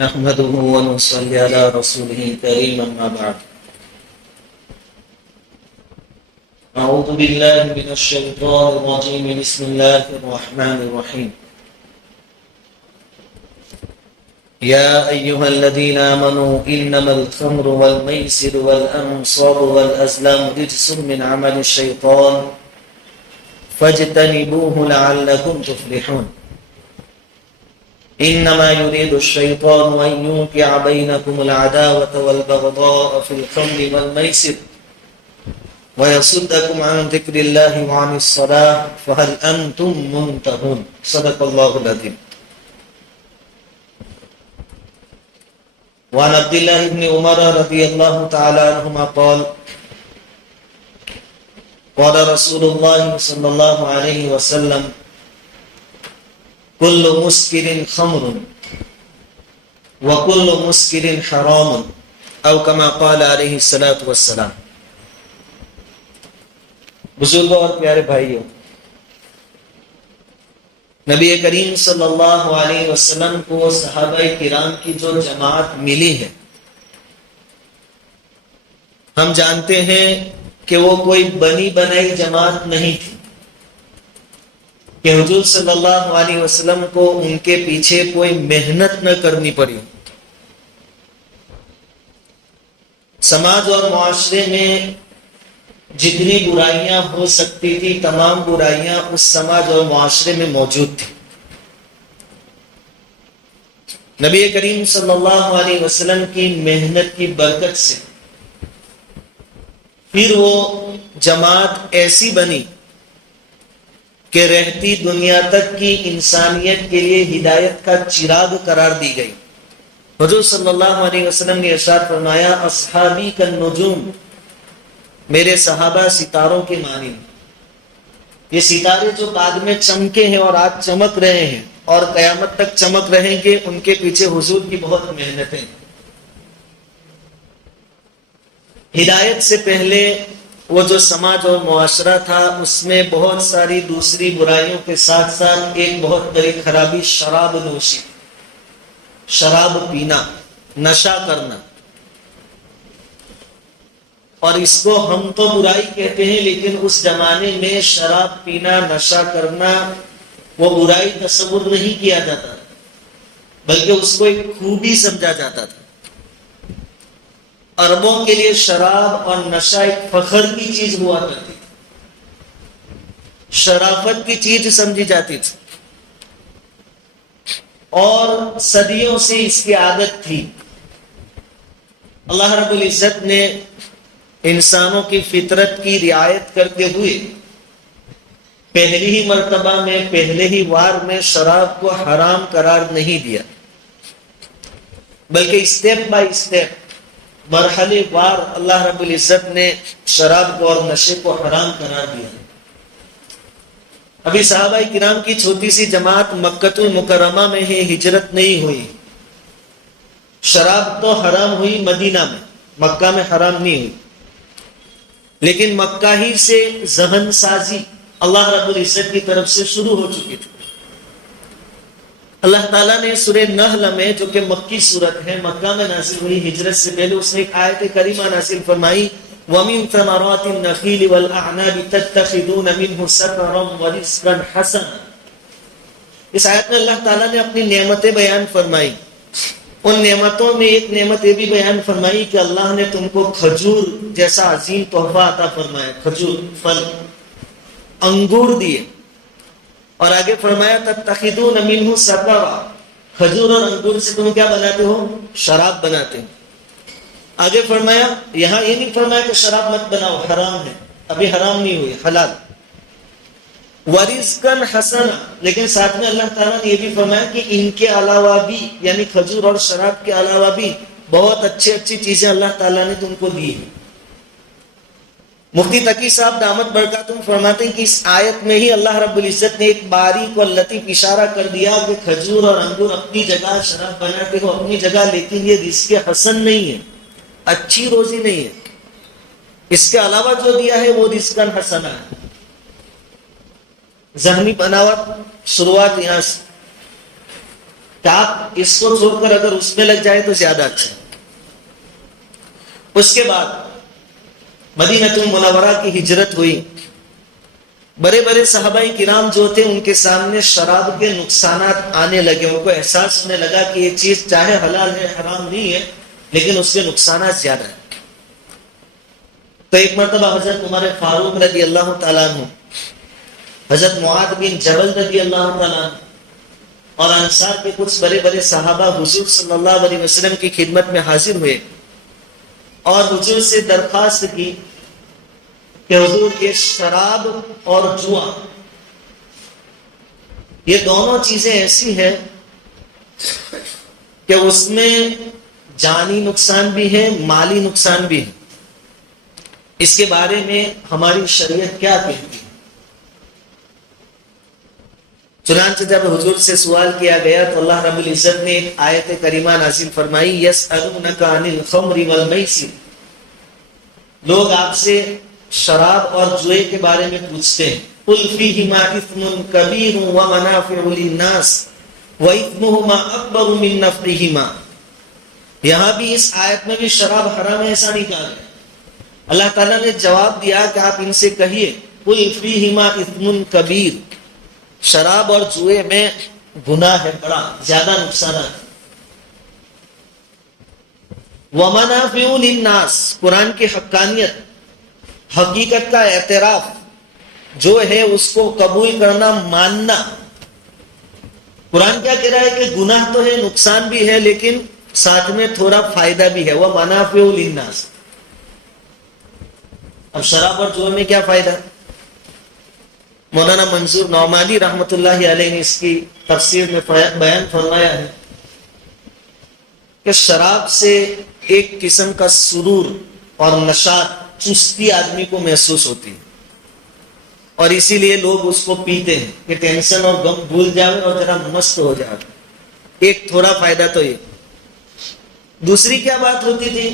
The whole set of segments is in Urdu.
نحمده ونصلي على رسوله الكريم أما بعد. أعوذ بالله من الشيطان الرجيم. بسم الله الرحمن الرحيم. يا أيها الذين آمنوا إنما الخمر والميسر والأنصاب والأزلام رجس من عمل الشيطان فاجتنبوه لعلكم تفلحون. إنما يريد الشيطان أن يوقع بينكم العداوة والبغضاء في الخمر والميسر ويصدكم عن ذكر الله وعن الصلاة فهل أنتم منتهون. صدق الله العظيم. وعن عبد الله بن عمر رضي الله تعالى عنهما قال قال رسول الله صلى الله عليه وسلم كل مسكر خمر وكل مسكر حرام او كما قال عليه الصلاة والسلام. بزرگوں اور پیارے بھائیوں، نبی کریم صلی اللہ علیہ وسلم کو صحابہ کرام کی جو جماعت ملی ہے، ہم جانتے ہیں کہ وہ کوئی بنی بنائی جماعت نہیں تھی کہ حضور صلی اللہ علیہ وسلم کو ان کے پیچھے کوئی محنت نہ کرنی پڑی. سماج اور معاشرے میں جتنی برائیاں ہو سکتی تھی تمام برائیاں اس سماج اور معاشرے میں موجود تھی. نبی کریم صلی اللہ علیہ وسلم کی محنت کی برکت سے پھر وہ جماعت ایسی بنی کہ رہتی دنیا تک کی انسانیت کے لیے ہدایت کا چراغ قرار دی گئی. حضور صلی اللہ علیہ وسلم نے ارشاد فرمایا اصحابی کالنجوم، میرے صحابہ ستاروں کے مانند. یہ ستارے جو بعد میں چمکے ہیں اور آج چمک رہے ہیں اور قیامت تک چمک رہیں گے، ان کے پیچھے حضور کی بہت محنتیں. ہدایت سے پہلے وہ جو سماج اور معاشرہ تھا اس میں بہت ساری دوسری برائیوں کے ساتھ ساتھ ایک بہت بڑی خرابی شراب نوشی، شراب پینا، نشہ کرنا. اور اس کو ہم تو برائی کہتے ہیں، لیکن اس زمانے میں شراب پینا، نشہ کرنا وہ برائی تصور نہیں کیا جاتا، بلکہ اس کو ایک خوبی سمجھا جاتا تھا. عربوں کے لیے شراب اور نشہ ایک فخر کی چیز ہوا کرتی تھی، شرافت کی چیز سمجھی جاتی تھی، اور صدیوں سے اس کی عادت تھی. اللہ رب العزت نے انسانوں کی فطرت کی رعایت کرتے ہوئے پہلی ہی مرتبہ میں، پہلے ہی وار میں شراب کو حرام قرار نہیں دیا، بلکہ اسٹیپ بائی اسٹیپ، مرحلے وار اللہ رب العزت نے شراب کو اور نشے کو حرام قرار دیا. ابھی صحابہ کرام کی چھوٹی سی جماعت مکۃ المکرمہ میں ہے، ہجرت نہیں ہوئی. شراب تو حرام ہوئی مدینہ میں، مکہ میں حرام نہیں ہوئی. لیکن مکہ ہی سے ذہن سازی اللہ رب العزت کی طرف سے شروع ہو چکی تھی. اللہ تعالیٰ نے سورہ نحل میں، جو کہ مکی سورت ہے، مکہ میں نازل ہوئی، ہجرت سے پہلے اس نے ایک آیت کریمہ نازل فرمائی وَمِن ثَمَرَاتِ النَّخِيلِ وَالْأَعْنَابِ تَتَّخِذُونَ مِنْهُ سَكَرًا وَرِزْقًا حَسَنًا. اس آیت میں اللہ تعالیٰ نے اپنی نعمتیں بیان فرمائی. ان نعمتوں میں ایک نعمت یہ بھی بیان فرمائی کہ اللہ نے تم کو کھجور جیسا عظیم تحفہ عطا فرمایا، کھجور پھل، انگور دیے. اور آگے فرمایا تتخذون منہ سکرا، کھجور اور انگور سے تم کیا بناتے ہو؟ شراب بناتے ہو. آگے فرمایا، یہاں یہ نہیں فرمایا کہ شراب مت بناؤ، حرام ہے، ابھی حرام نہیں ہوئی، حلال. ورزقا حسنا، لیکن ساتھ میں اللہ تعالیٰ نے یہ بھی فرمایا کہ ان کے علاوہ بھی، یعنی کھجور اور شراب کے علاوہ بھی بہت اچھی چیزیں اللہ تعالیٰ نے تم کو دی ہیں. مفتی تقی صاحب دامت برکاتہم فرماتے ہیں کہ اس آیت میں ہی اللہ رب العزت نے ایک باریک اور لطیف اشارہ کر دیا کہ کھجور اور انگور اپنی جگہ، شراب بناتے ہو اپنی جگہ، لیکن یہ رزق حسن نہیں ہے، اچھی روزی نہیں ہے. اس کے علاوہ جو دیا ہے وہ رزق حسنہ ہے. ذہنی بناوٹ شروعات یہاں سے. کہ آپ اس کو چھوڑ کر اگر اس میں لگ جائے تو زیادہ اچھا. اس کے بعد مدینہ المنورہ کی ہجرت ہوئی. بڑے بڑے صحابہ کرام جو تھے ان کے سامنے شراب کے نقصانات آنے لگے. ان کو احساس ہونے لگا کہ یہ چیز چاہے حلال ہے حرام نہیں ہے لیکن اس کے نقصانات زیادہ ہیں. تو ایک مرتبہ حضرت عمر فاروق رضی اللہ تعالیٰ عنہ، حضرت معاذ بن جبل رضی اللہ تعالیٰ عنہ اور انصار کے کچھ بڑے بڑے صحابہ حضور صلی اللہ علیہ وسلم کی خدمت میں حاضر ہوئے اور حضور سے درخواست کی کہ حضور یہ شراب اور جوا یہ دونوں چیزیں ایسی ہیں کہ اس میں جانی نقصان بھی ہے، مالی نقصان بھی ہے. اس کے بارے میں ہماری شریعت کیا کہتی ہے؟ چنانچہ جب حضور سے سوال کیا گیا تو اللہ رب العزت نے ایک آیت کریمہ نازل فرمائی، یسألونک عن الخمر والمیسر. لوگ آپ سے شراب اور جوئے کے بارے میں پوچھتے ہیں. قل فیہما اثم کبیر ومنافع للناس واثمہما اکبر من نفعہما. یہاں بھی اس آیت میں بھی شراب حرام ہے ایسا نہیں کہا گیا. اللہ تعالیٰ نے جواب دیا کہ آپ ان سے کہیے قل فیہما اثم کبیر، شراب اور جوئے میں گناہ ہے بڑا، زیادہ نقصانات. ومنافع للناس، قرآن کی حقانیت، حقیقت کا اعتراف جو ہے اس کو قبول کرنا، ماننا. قرآن کیا کہہ رہا ہے کہ گناہ تو ہے، نقصان بھی ہے، لیکن ساتھ میں تھوڑا فائدہ بھی ہے. ومنافع للناس. اب شراب اور جوئے میں کیا فائدہ؟ مولانا منظور نعمانی رحمۃ اللہ علیہ نے اس کی تفسیر میں بیان فرمایا ہے کہ شراب سے ایک قسم کا سرور اور نشاط، چستی آدمی کو محسوس ہوتی ہے اور اسی لیے لوگ اس کو پیتے ہیں کہ ٹینشن اور غم بھول جائے اور ذرا مست ہو جائے. ایک تھوڑا فائدہ تو یہ. دوسری کیا بات ہوتی تھی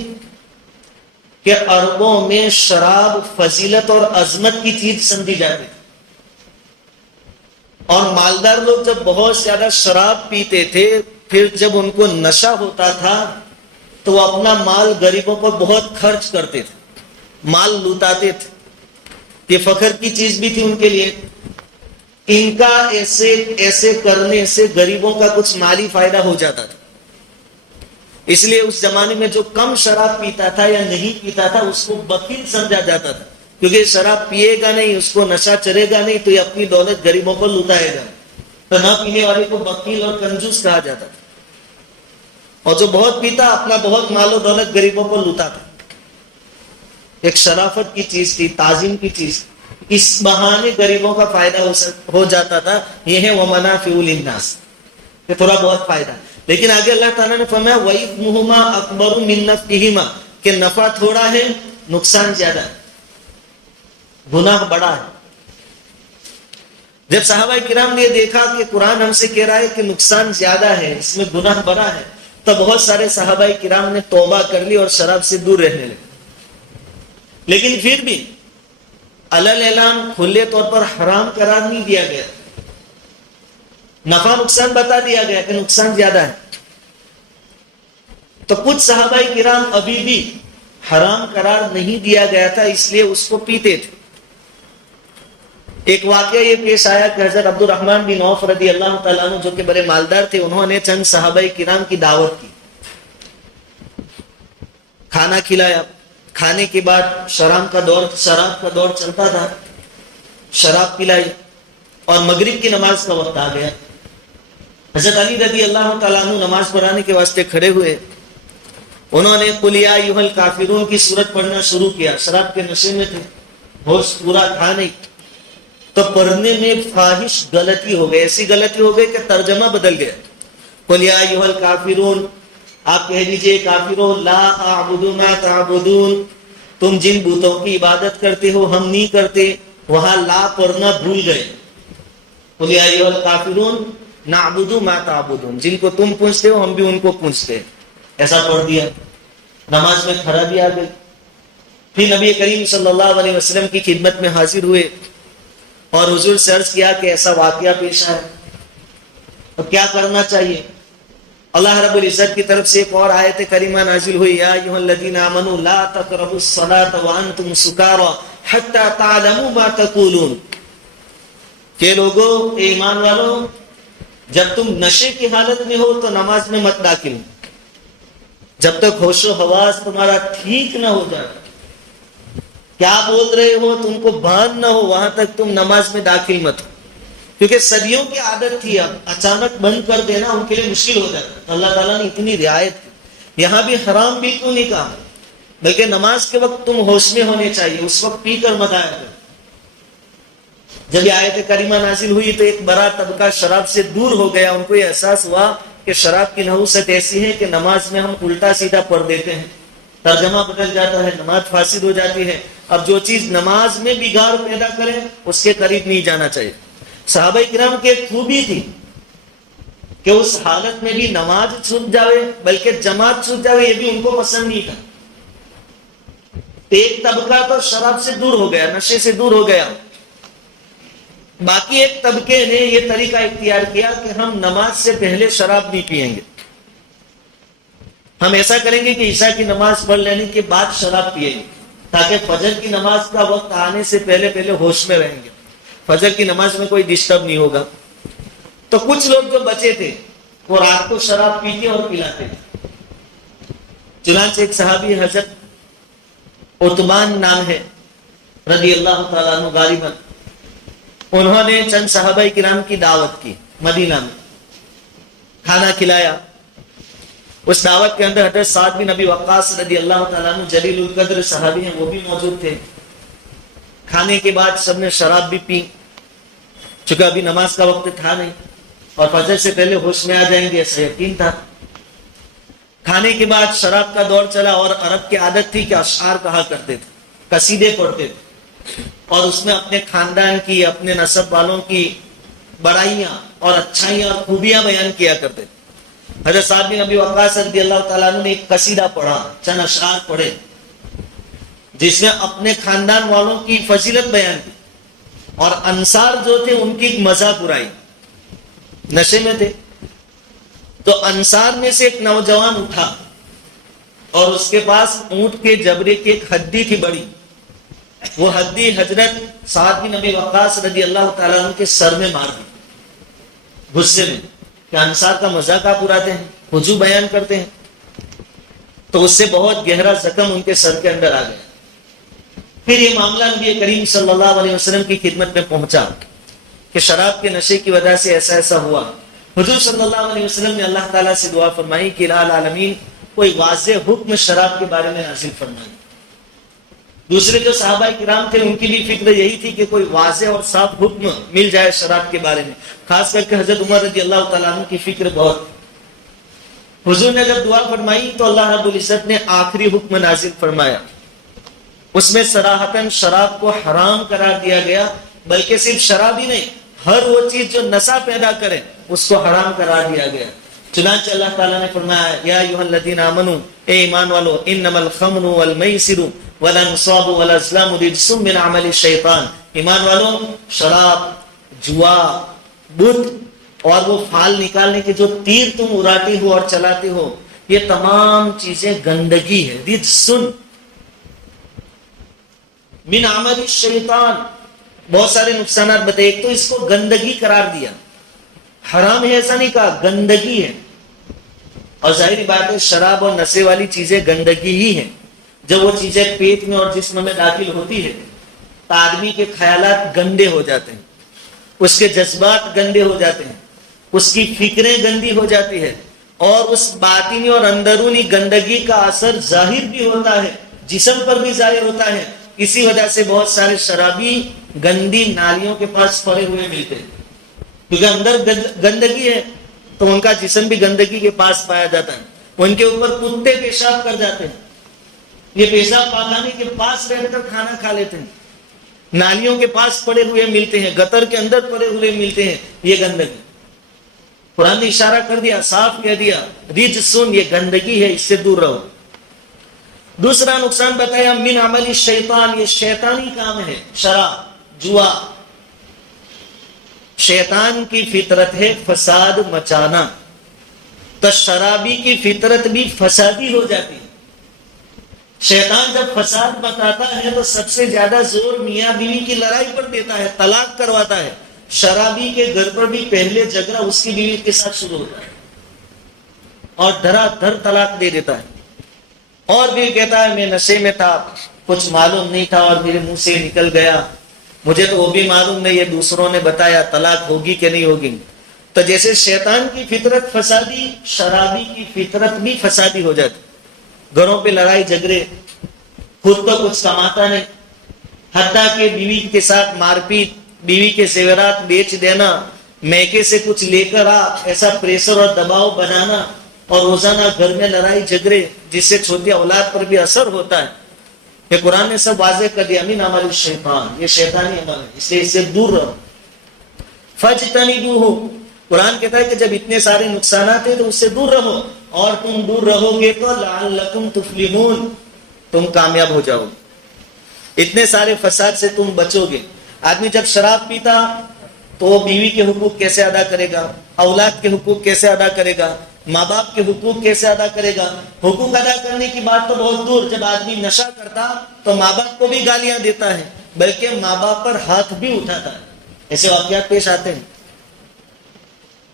کہ عربوں میں شراب فضیلت اور عظمت کی چیز سمجھی جاتی تھی اور مالدار لوگ جب بہت زیادہ شراب پیتے تھے پھر جب ان کو نشہ ہوتا تھا تو وہ اپنا مال غریبوں پر بہت خرچ کرتے تھے، مال لوٹاتے تھے. یہ فخر کی چیز بھی تھی ان کے لیے. ان کا ایسے کرنے سے غریبوں کا کچھ مالی فائدہ ہو جاتا تھا. اس لیے اس زمانے میں جو کم شراب پیتا تھا یا نہیں پیتا تھا اس کو بخیل سمجھا جاتا تھا، کیونکہ شراب پیے گا نہیں، اس کو نشہ چڑھے گا نہیں تو یہ اپنی دولت غریبوں کو لوٹائے گا. تو نہ پینے والے کو بخیل اور کنجوس کہا جاتا تھا اور جو بہت پیتا اپنا بہت مال و دولت غریبوں کو لوٹاتا. ایک شرافت کی چیز تھی، تعظیم کی چیز. اس بہانے غریبوں کا فائدہ ہو جاتا تھا. یہ ہے ومنافع للناس، کہ تھوڑا بہت فائدہ. لیکن آگے اللہ تعالیٰ نے فرمایا وَإِثْمُهُمَا أَكْبَرُ مِن نَفْعِهِمَا، کہ نفع تھوڑا ہے نقصان زیادہ ہے، گناہ بڑا ہے. جب صحابہ کرام نے دیکھا کہ قرآن ہم سے کہہ رہا ہے کہ نقصان زیادہ ہے، اس میں گناہ بڑا ہے، تو بہت سارے صحابہ کرام نے توبہ کر لی اور شراب سے دور رہنے لگے. لیکن پھر بھی علل اعلان کھلے طور پر حرام قرار نہیں دیا گیا، نفع نقصان بتا دیا گیا کہ نقصان زیادہ ہے. تو کچھ صحابہ کرام ابھی بھی حرام قرار نہیں دیا گیا تھا، اس لیے اس کو پیتے تھے. ایک واقعہ یہ پیش آیا کہ حضرت عبد الرحمن بن عوف رضی اللہ تعالیٰ عنہ جو کہ بڑے مالدار تھے، انہوں نے چند صحابہ کرام کی دعوت کی، کھانا کھلایا. کھانے کے بعد شراب کا دور چلتا تھا، شراب پلائی اور مغرب کی نماز کا وقت آ گیا. حضرت علی رضی اللہ تعالیٰ عنہ نماز پڑھانے کے واسطے کھڑے ہوئے. انہوں نے قل یا ایھا الکافرون کی سورت پڑھنا شروع کیا. شراب کے نشے میں تھے، ہوش پورا تھا نہیں، تو پڑھنے میں فاحش غلطی ہو گئی. ایسی غلطی ہو گئی کہ ترجمہ بدل گیا. قل یا ایھا الکافرون، آپ کہہ دیجئے کافروں، لا اعبد ما تعبدون، تم جن بتوں کی عبادت کرتے ہو ہم نہیں کرتے. وہاں لا پڑھنا بھول گئے. قل یا ایھا الکافرون نعبد ما تعبدون، جن کو تم پوچھتے ہو ہم بھی ان کو پوچھتے ہیں. ایسا پڑھ دیا، نماز میں خرابی آ گئی. پھر نبی کریم صلی اللہ علیہ وسلم کی خدمت میں حاضر ہوئے اور حضور سے عرض کیا کہ ایسا واقعہ پیش آیا، تو کیا کرنا چاہیے؟ اللہ رب العزت کی طرف سے ایک اور آیت کریمہ نازل ہوئی، یا ایھا الذین آمنوا لا تقربوا الصلاۃ وانتم سکارى حتی تعلموا ما تقولون، کہ لوگو ایمان والو جب تم نشے کی حالت میں ہو تو نماز میں مت داخل ہو، جب تک ہوش و حواس تمہارا ٹھیک نہ ہو جائے، کیا بول رہے ہو تم کو بھان نہ ہو، وہاں تک تم نماز میں داخل مت ہو، کیونکہ صدیوں کی عادت تھی، اب اچانک بند کر دینا ان کے لیے مشکل ہو جاتا۔ اللہ تعالیٰ نے اتنی رعایت کی، یہاں بھی حرام بالکل نہیں کہا، بلکہ نماز کے وقت تم ہوش میں ہونے چاہیے، اس وقت پی کر مت آیا کرو۔ جب یہ آیت کریمہ نازل ہوئی تو ایک بڑا طبقہ شراب سے دور ہو گیا، ان کو یہ احساس ہوا کہ شراب کی نحوست ایسی ہے کہ نماز میں ہم الٹا سیدھا پڑھ دیتے ہیں، ترجمہ بدل جاتا ہے، نماز فاسد ہو جاتی ہے۔ اب جو چیز نماز میں بگاڑ پیدا کرے اس کے قریب نہیں جانا چاہیے۔ صحابہ کرام کی ایک خوبی تھی کہ اس حالت میں بھی نماز چھوٹ جاوے بلکہ جماعت چھوٹ جاوے، یہ بھی ان کو پسند نہیں تھا۔ ایک طبقہ تو شراب سے دور ہو گیا، نشے سے دور ہو گیا، باقی ایک طبقے نے یہ طریقہ اختیار کیا کہ ہم نماز سے پہلے شراب نہیں پیئیں گے، ہم ایسا کریں گے کہ عشاء کی نماز پڑھ لینے کے بعد شراب پیئیں گے، تاکہ فجر کی نماز کا وقت آنے سے پہلے ہوش میں رہیں گے، فجر کی نماز میں کوئی ڈسٹرب نہیں ہوگا۔ تو کچھ لوگ جو بچے تھے وہ رات کو شراب پیتے اور پلاتے تھے۔ چنانچہ ایک صحابی حضرت عتبان نام ہے رضی اللہ تعالیٰ عنہ غالباً، انہوں نے چند صحابہ کرام کی دعوت کی، مدینہ میں کھانا کھلایا۔ اس دعوت کے اندر حضرت سعد بن ابی وقاص رضی اللہ تعالیٰ عنہ جلیل القدر صحابی ہیں، وہ بھی موجود تھے۔ کھانے کے بعد سب نے شراب بھی پی، چونکہ ابھی نماز کا وقت تھا نہیں اور فجر سے پہلے ہوش میں آ جائیں گے ایسا یقین تھا۔ کھانے کے بعد شراب کا دور چلا، اور عرب کی عادت تھی کہ اشعار کہا کرتے تھے، قصیدے پڑھتے تھے، اور اس میں اپنے خاندان کی، اپنے نسب والوں کی بڑائیاں اور اچھائیاں اور خوبیاں بیان کیا کرتے تھے۔ حضرت سعد بن ابی وقاص رضی اللہ تعالیٰ عنہ نے ایک قصیدہ پڑھا، چند اشعار پڑھے، جس میں اپنے خاندان والوں کی فضیلت بیان کی، اور انصار جو تھے ان کی مذاق اڑائی۔ نشے میں تھے تو انصار میں سے ایک نوجوان اٹھا اور اس کے پاس اونٹ کے جبڑے کی ایک ہڈی تھی بڑی، وہ ہڈی حضرت سعد بن ابی وقاص رضی اللہ تعالیٰ عنہ کے سر میں مار دی، غصے میں کہ انصار کا مذاق آپ اڑاتے ہیں، حضور بیان کرتے ہیں۔ تو اس سے بہت گہرا زخم ان کے سر کے اندر آ گیا۔ پھر یہ معاملہ نبی کریم صلی اللہ علیہ وسلم کی خدمت میں پہنچا کہ شراب کے نشے کی وجہ سے ایسا ہوا۔ حضور صلی اللہ علیہ وسلم نے اللہ تعالیٰ سے دعا فرمائی کہ الہ العالمین کوئی واضح حکم شراب کے بارے میں نازل فرمائے۔ دوسرے جو صحابہ کرام تھے ان کی بھی فکر یہی تھی کہ کوئی واضح اور صاف حکم مل جائے شراب کے بارے میں، خاص کر کے حضرت عمر رضی اللہ تعالیٰ عنہ کی فکر بہت۔ حضور نے جب دعا فرمائی تو اللہ رب العزت نے آخری حکم نازل فرمایا، اس میں صراحتاً شراب کو حرام قرار دیا گیا، بلکہ صرف شراب ہی نہیں، ہر وہ چیز جو نشہ پیدا کرے اس کو حرام قرار دیا گیا۔ چنانچہ اللہ تعالیٰ نے فرمایا یا ایھا الذین آمنوا، اے ایمان والو، انما الخمر والمیسر والانصاب والازلام رجس من عمل الشیطان، ایمان والو شراب، جوا، بت اور وہ پھال نکالنے کے جو تیر تم اڑاتے ہو اور چلاتے ہو، یہ تمام چیزیں گندگی ہے، رجس من عمل الشیطان، بہت سارے نقصانات بتائے۔ ایک تو اس کو گندگی قرار دیا، حرام ہے ایسا نہیں کہا، گندگی ہے، اور ظاہری بات ہے شراب اور نشے والی چیزیں گندگی ہی ہیں۔ جب وہ چیزیں پیٹ میں اور جسم میں داخل ہوتی ہے تو آدمی کے خیالات گندے ہو جاتے ہیں، اس کے جذبات گندے ہو جاتے ہیں، اس کی فکریں گندی ہو جاتی ہے، اور اس باطنی اور اندرونی گندگی کا اثر ظاہر بھی ہوتا ہے، جسم پر بھی ظاہر ہوتا ہے۔ اسی وجہ سے بہت سارے شرابی گندی نالیوں کے پاس پڑے ہوئے ملتے ہیں، کیونکہ اندر گندگی ہے تو ان کا جسم بھی گندگی کے پاس پایا جاتا ہے۔ ان کے اوپر کتے پیشاب کر جاتے ہیں، یہ پیشاب پاخانے کے پاس بیٹھ کر کھانا کھا لیتے ہیں، نالیوں کے پاس پڑے ہوئے ملتے ہیں، گٹر کے اندر پڑے ہوئے ملتے ہیں، یہ گندگی۔ قرآن نے اشارہ کر دیا، صاف کہہ دیا، رجسن، یہ گندگی ہے، اس سے دور رہو۔ دوسرا نقصان بتایا من عمل الشیطان، یہ شیطانی کام ہے، شراب، جوا۔ شیطان کی فطرت ہے فساد مچانا، تو شرابی کی فطرت بھی فسادی ہو جاتی ہے۔ شیطان جب فساد بتاتا ہے تو سب سے زیادہ زور میاں بیوی کی لڑائی پر دیتا ہے، طلاق کرواتا ہے۔ شرابی کے گھر پر بھی پہلے جھگڑا اس کی بیوی کے ساتھ شروع ہوتا ہے اور دھڑا دھڑ طلاق دے دیتا ہے۔ اور بھی کہتا ہے میں نشے میں تھا، کچھ معلوم نہیں تھا اور میرے منہ سے نکل گیا، مجھے تو وہ بھی معلوم نہیں ہے، دوسروں نے بتایا، طلاق ہوگی کہ نہیں ہوگی۔ تو جیسے شیطان کی فطرت فسادی، شرابی کی فطرت بھی فسادی ہو جاتی۔ گھروں پہ لڑائی جھگڑے، خود تو کچھ کماتا نہیں، حتیٰ کہ بیوی کے ساتھ مار پیٹ، بیوی کے زیورات بیچ دینا، میکے سے کچھ لے کر آ، ایسا پریشر اور دباؤ بنانا، اور روزانہ گھر میں لڑائی جھگڑے جس سے چھوٹی اولاد پر بھی اثر ہوتا ہے۔ یہ قرآن نے سب واضح کر دیا، من عمل الشیطان، یہ شیطانی عمل ہے، اس لیے اس سے دور رہو۔ فاجتنبوہ، قرآن کہتا ہے کہ جب اتنے سارے نقصانات ہیں تو اس سے دور رہو، اور تم دور رہو گے تو لعلکم تفلحون، تم کامیاب ہو جاؤ گے، اتنے سارے فساد سے تم بچو گے۔ آدمی جب شراب پیتا تو وہ بیوی کے حقوق کیسے ادا کرے گا، اولاد کے حقوق کیسے ادا کرے گا، ماں باپ کے حقوق کیسے ادا کرے گا؟ حقوق ادا کرنے کی بات تو بہت دور، جب آدمی نشہ کرتا تو ماں باپ کو بھی گالیاں دیتا ہے، بلکہ ماں باپ پر ہاتھ بھی اٹھاتا ہے، ایسے واقعات پیش آتے ہیں۔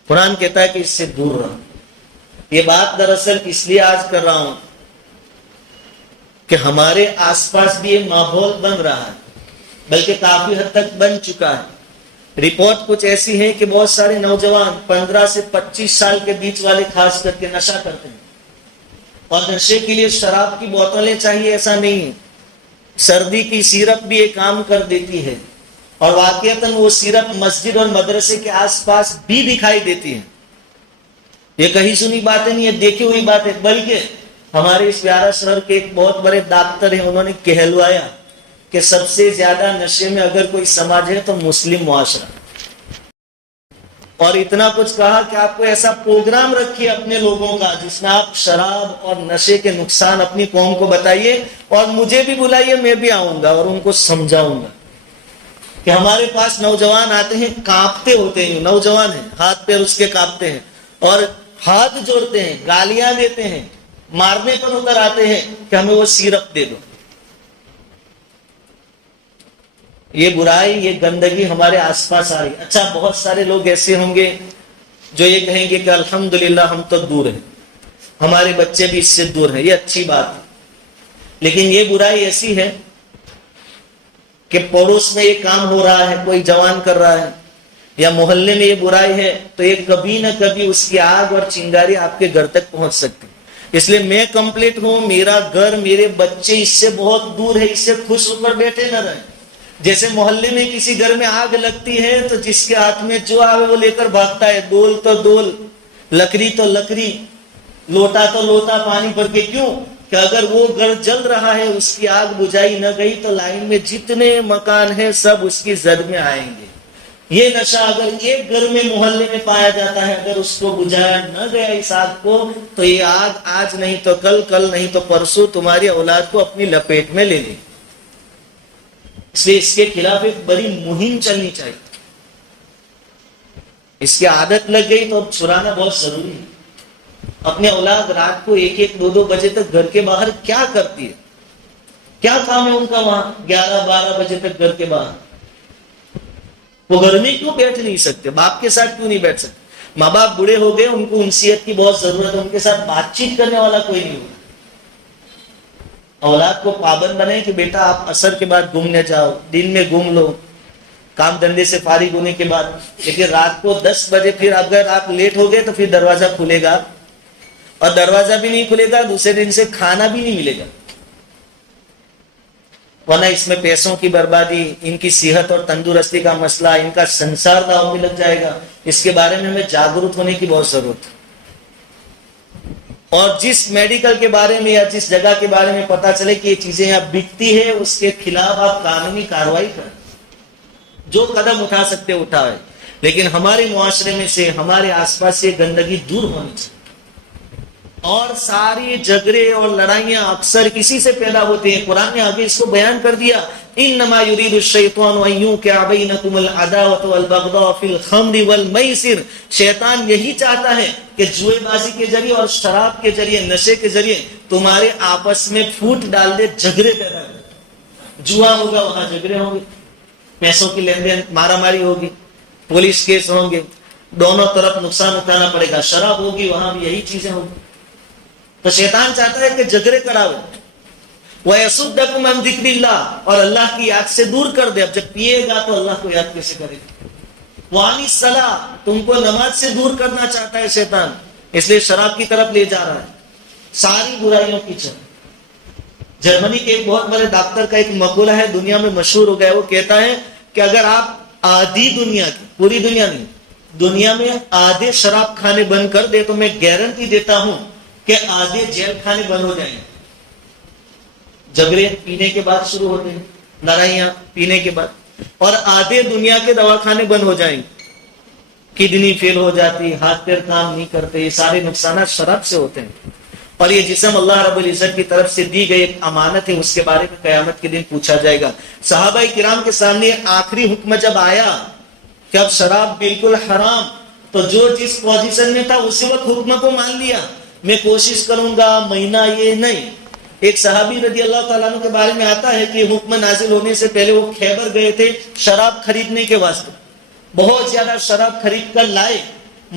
قرآن کہتا ہے کہ اس سے دور رہو۔ یہ بات دراصل اس لیے آج کر رہا ہوں کہ ہمارے آس پاس بھی یہ ماحول بن رہا ہے، بلکہ کافی حد تک بن چکا ہے۔ رپورٹ کچھ ایسی ہے کہ بہت سارے نوجوان 15 سے 25 سال کے بیچ والے خاص کر کے نشہ کرتے ہیں، اور نشے کے لیے شراب کی بوتلیں چاہیے ایسا نہیں ہے، سردی کی سیرپ بھی ایک کام کر دیتی ہے، اور واقعتاً وہ سیرپ مسجد اور مدرسے کے آس پاس بھی دکھائی دیتی ہے۔ یہ کہیں سنی باتیں نہیں ہے، دیکھی ہوئی بات ہے، بلکہ ہمارے اس پیارا شہر کے ایک بہت بڑے ڈاکٹر ہیں، انہوں نے کہلوایا کہ سب سے زیادہ نشے میں اگر کوئی سماج ہے تو مسلم معاشرہ، اور اتنا کچھ کہا کہ آپ کو ایسا پروگرام رکھیے اپنے لوگوں کا جس میں آپ شراب اور نشے کے نقصان اپنی قوم کو بتائیے، اور مجھے بھی بلائیے، میں بھی آؤں گا اور ان کو سمجھاؤں گا۔ کہ ہمارے پاس نوجوان آتے ہیں، کانپتے ہوتے ہیں، نوجوان ہیں، ہاتھ پیر اس کے کانپتے ہیں، اور ہاتھ جوڑتے ہیں، گالیاں دیتے ہیں، مارنے پر اتر آتے ہیں کہ ہمیں وہ سیرپ دے دو۔ یہ برائی، یہ گندگی ہمارے آس پاس آ رہی۔ اچھا، بہت سارے لوگ ایسے ہوں گے جو یہ کہیں گے کہ الحمدللہ ہم تو دور ہیں، ہمارے بچے بھی اس سے دور ہیں، یہ اچھی بات ہے، لیکن یہ برائی ایسی ہے کہ پڑوس میں یہ کام ہو رہا ہے، کوئی جوان کر رہا ہے، یا محلے میں یہ برائی ہے، تو یہ کبھی نہ کبھی اس کی آگ اور چنگاری آپ کے گھر تک پہنچ سکتی ہے۔ اس لیے میں کمپلیٹ ہوں، میرا گھر، میرے بچے اس سے بہت دور ہے، اس سے خوش ہو کر بیٹھے نہ رہیں۔ جیسے محلے میں کسی گھر میں آگ لگتی ہے تو جس کے ہاتھ میں جو آوے وہ لے کر بھاگتا ہے، ڈول تو ڈول، لکڑی تو لکڑی، لوٹا تو لوٹا پانی بھر کے، کیوں کہ اگر وہ گھر جل رہا ہے، اس کی آگ بجھائی نہ گئی تو لائن میں جتنے مکان ہیں سب اس کی زد میں آئیں گے۔ یہ نشہ اگر ایک گھر میں محلے میں پایا جاتا ہے، اگر اس کو بجھایا نہ گیا اس آگ کو، تو یہ آگ آج نہیں تو کل، کل نہیں تو پرسوں تمہاری اولاد کو اپنی لپیٹ میں لے لے۔ اس لیے اس کے خلاف ایک بڑی مہم چلنی چاہیے۔ اس کی عادت لگ گئی تو اب چھڑانا بہت ضروری ہے۔ اپنے اولاد رات کو 1-2 بجے تک گھر کے باہر کیا کرتی ہے، کیا کام ہے ان کا وہاں 11-12 بجے تک گھر کے باہر؟ وہ گھر میں کیوں بیٹھ نہیں سکتے؟ باپ کے ساتھ کیوں نہیں بیٹھ سکتے؟ ماں باپ بوڑھے ہو گئے، ان کو انسیت کی بہت ضرورت ہے، ان کے ساتھ بات چیت کرنے والا کوئی نہیں ہوگا۔ اولاد کو پابند بنائیں کہ بیٹا آپ عصر کے بعد گھومنے جاؤ، دن میں گھوم لو، کام دھندے سے فارغ ہونے کے بعد، لیکن رات کو 10 بجے پھر اگر آپ لیٹ ہو گئے تو پھر دروازہ کھلے گا، اور دروازہ بھی نہیں کھلے گا، دوسرے دن سے کھانا بھی نہیں ملے گا، ورنہ اس میں پیسوں کی بربادی، ان کی صحت اور تندرستی کا مسئلہ، ان کا سنسار داؤ میں لگ جائے گا۔ اس کے بارے میں ہمیں جاگرت ہونے کی بہت ضرورت ہے، اور جس میڈیکل کے بارے میں یا جس جگہ کے بارے میں پتا چلے کہ یہ چیزیں یہاں بکتی ہے، اس کے خلاف آپ قانونی کارروائی کریں، جو قدم اٹھا سکتے اٹھائیں، لیکن ہمارے معاشرے میں سے، ہمارے آس پاس سے گندگی دور ہونی چاہیے۔ اور ساری جھگڑے اور لڑائیاں اکثر کسی سے پیدا ہوتے ہیں. قرآن نے آگے اس کو بیان کر دیا, انما یرید الشیطان ان یوقع بینکم العداوۃ والبغضاء فی الخمر والمیسر. شیطان یہی چاہتا ہے کہ جوئے بازی کے ذریعے اور شراب کے ذریعے, نشے کے ذریعے تمہارے آپس میں پھوٹ ڈال دے, جھگڑے پیدا کر. جوا ہوگا وہاں جھگڑے ہوں گے, پیسوں کی لین دین مارا ماری ہوگی, پولیس کیس ہوں گے, دونوں طرف نقصان اٹھانا پڑے گا. شراب ہوگی وہاں بھی یہی چیزیں ہوگی. تو شیطان چاہتا ہے کہ جھگڑے کراؤ. وَيَصُدَّكُمْ عَنْ ذِكْرِ اللَّهِ, اور اللہ کی یاد سے دور کر دے. اب جب پیے گا تو اللہ کو یاد کیسے کرے گا؟ وَعَنِ الصَّلَاةِ, تم کو نماز سے دور کرنا چاہتا ہے شیطان, اس لیے شراب کی طرف لے جا رہا ہے, ساری برائیوں کی طرف. جرمنی کے ایک بہت بڑے ڈاکٹر کا ایک مقولہ ہے, دنیا میں مشہور ہو گیا. وہ کہتا ہے کہ اگر آپ آدھی دنیا کی, پوری دنیا نہیں, دنیا میں آدھے شراب کھانے بند کر دے تو میں گارنٹی دیتا ہوں کہ آدھے جیل کھانے بند ہو جائیں گے. جھگڑے پینے کے بعد شروع ہوتے ہیں, لڑائیاں پینے کے بعد, اور آدھے دنیا کے دواخانے بند ہو جائیں گے. کڈنی فیل ہو جاتی, ہاتھ پیر کام نہیں کرتے, یہ سارے نقصانات شراب سے ہوتے ہیں. اور یہ جسم اللہ رب العزت کی طرف سے دی گئی ایک امانت ہے, اس کے بارے میں قیامت کے دن پوچھا جائے گا. صحابہ کرام کے سامنے آخری حکم جب آیا کہ اب شراب بالکل حرام, تو جو جس پوزیشن میں تھا اسی وقت حکم کو مان لیا. میں کوشش کروں گا, مہینہ یہ نہیں. ایک صحابی رضی اللہ تعالیٰ عنہ کے بارے میں آتا ہے کہ حکم نازل ہونے سے پہلے وہ خیبر گئے تھے شراب خریدنے کے واسطے, بہت زیادہ شراب خرید کر لائے.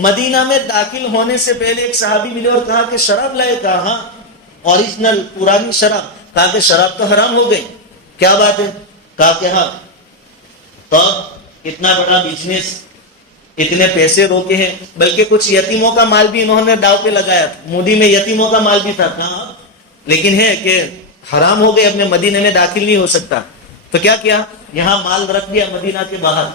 مدینہ میں داخل ہونے سے پہلے ایک صحابی ملے اور کہا کہ شراب لائے؟ کہا ہاں, اوریجنل پرانی شراب. کہا کہ شراب تو حرام ہو گئی. کیا بات ہے؟ کہا کہ ہاں. تو اتنا بڑا بزنس, اتنے پیسے روکے ہیں, بلکہ کچھ یتیموں کا مال بھی انہوں نے داؤ پہ لگایا تھا. مودی میں یتیموں کا مال بھی تھا. کہاں لیکن ہے کہ حرام ہو گئے, اپنے مدینہ میں داخل نہیں ہو سکتا. تو کیا کیا, یہاں مال رکھ دیا مدینہ کے باہر.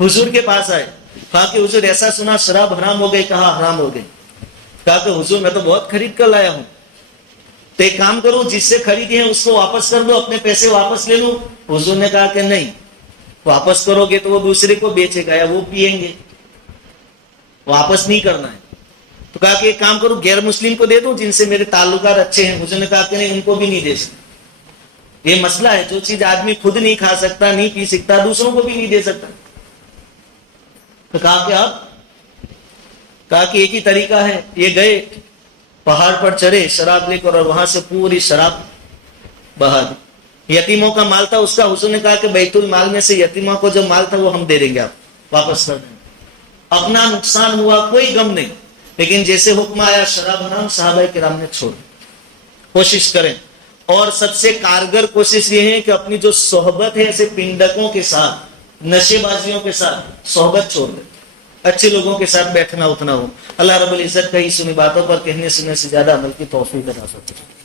حضور کے پاس آئے, کہا کہ حضور ایسا سنا شراب حرام ہو گئی. کہا حرام ہو گئی. کہا کہ حضور میں تو بہت خرید کر لایا ہوں, تو ایک کام کروں, جس سے خریدی ہیں اس کو واپس کر دو, اپنے پیسے واپس لے لوں. حضور نے کہا کہ نہیں, واپس کرو گے تو وہ دوسرے کو بیچے گا یا وہ پیئیں گے, واپس نہیں کرنا ہے. تو کہا کہ ایک کام کروں, غیر مسلم کو دے دوں جن سے میرے تعلقات اچھے ہیں. حضور نے کہا کہ نہیں, ان کو بھی نہیں دے سکتا. یہ مسئلہ ہے, جو چیز آدمی خود نہیں کھا سکتا, نہیں پی سکتا, دوسروں کو بھی نہیں دے سکتا. تو کہا کہ آپ, کہا کہ ایک ہی طریقہ ہے. یہ گئے پہاڑ پر چڑھے شراب لے کر, اور وہاں سے پوری شراب بہا دی. یتیموں کا مال تھا اس کا. حضور نے کہا کہ بیت المال میں سے یتیموں کو جو مال تھا وہ ہم دے دیں گے, آپ واپس کر دیں. اپنا نقصان ہوا, کوئی غم نہیں, لیکن جیسے حکم آیا شراب حرام, صحابہ کرام نے چھوڑ. کوشش کریں, اور سب سے کارگر کوشش یہ ہے کہ اپنی جو صحبت ہے ایسے پنڈکوں کے ساتھ, نشے بازیوں کے ساتھ صحبت چھوڑ دیں, اچھے لوگوں کے ساتھ بیٹھنا اٹھنا ہو. اللہ رب العزت کہیں سنی باتوں پر کہنے سننے سے زیادہ عمل کی توفیق عطا فرمائے.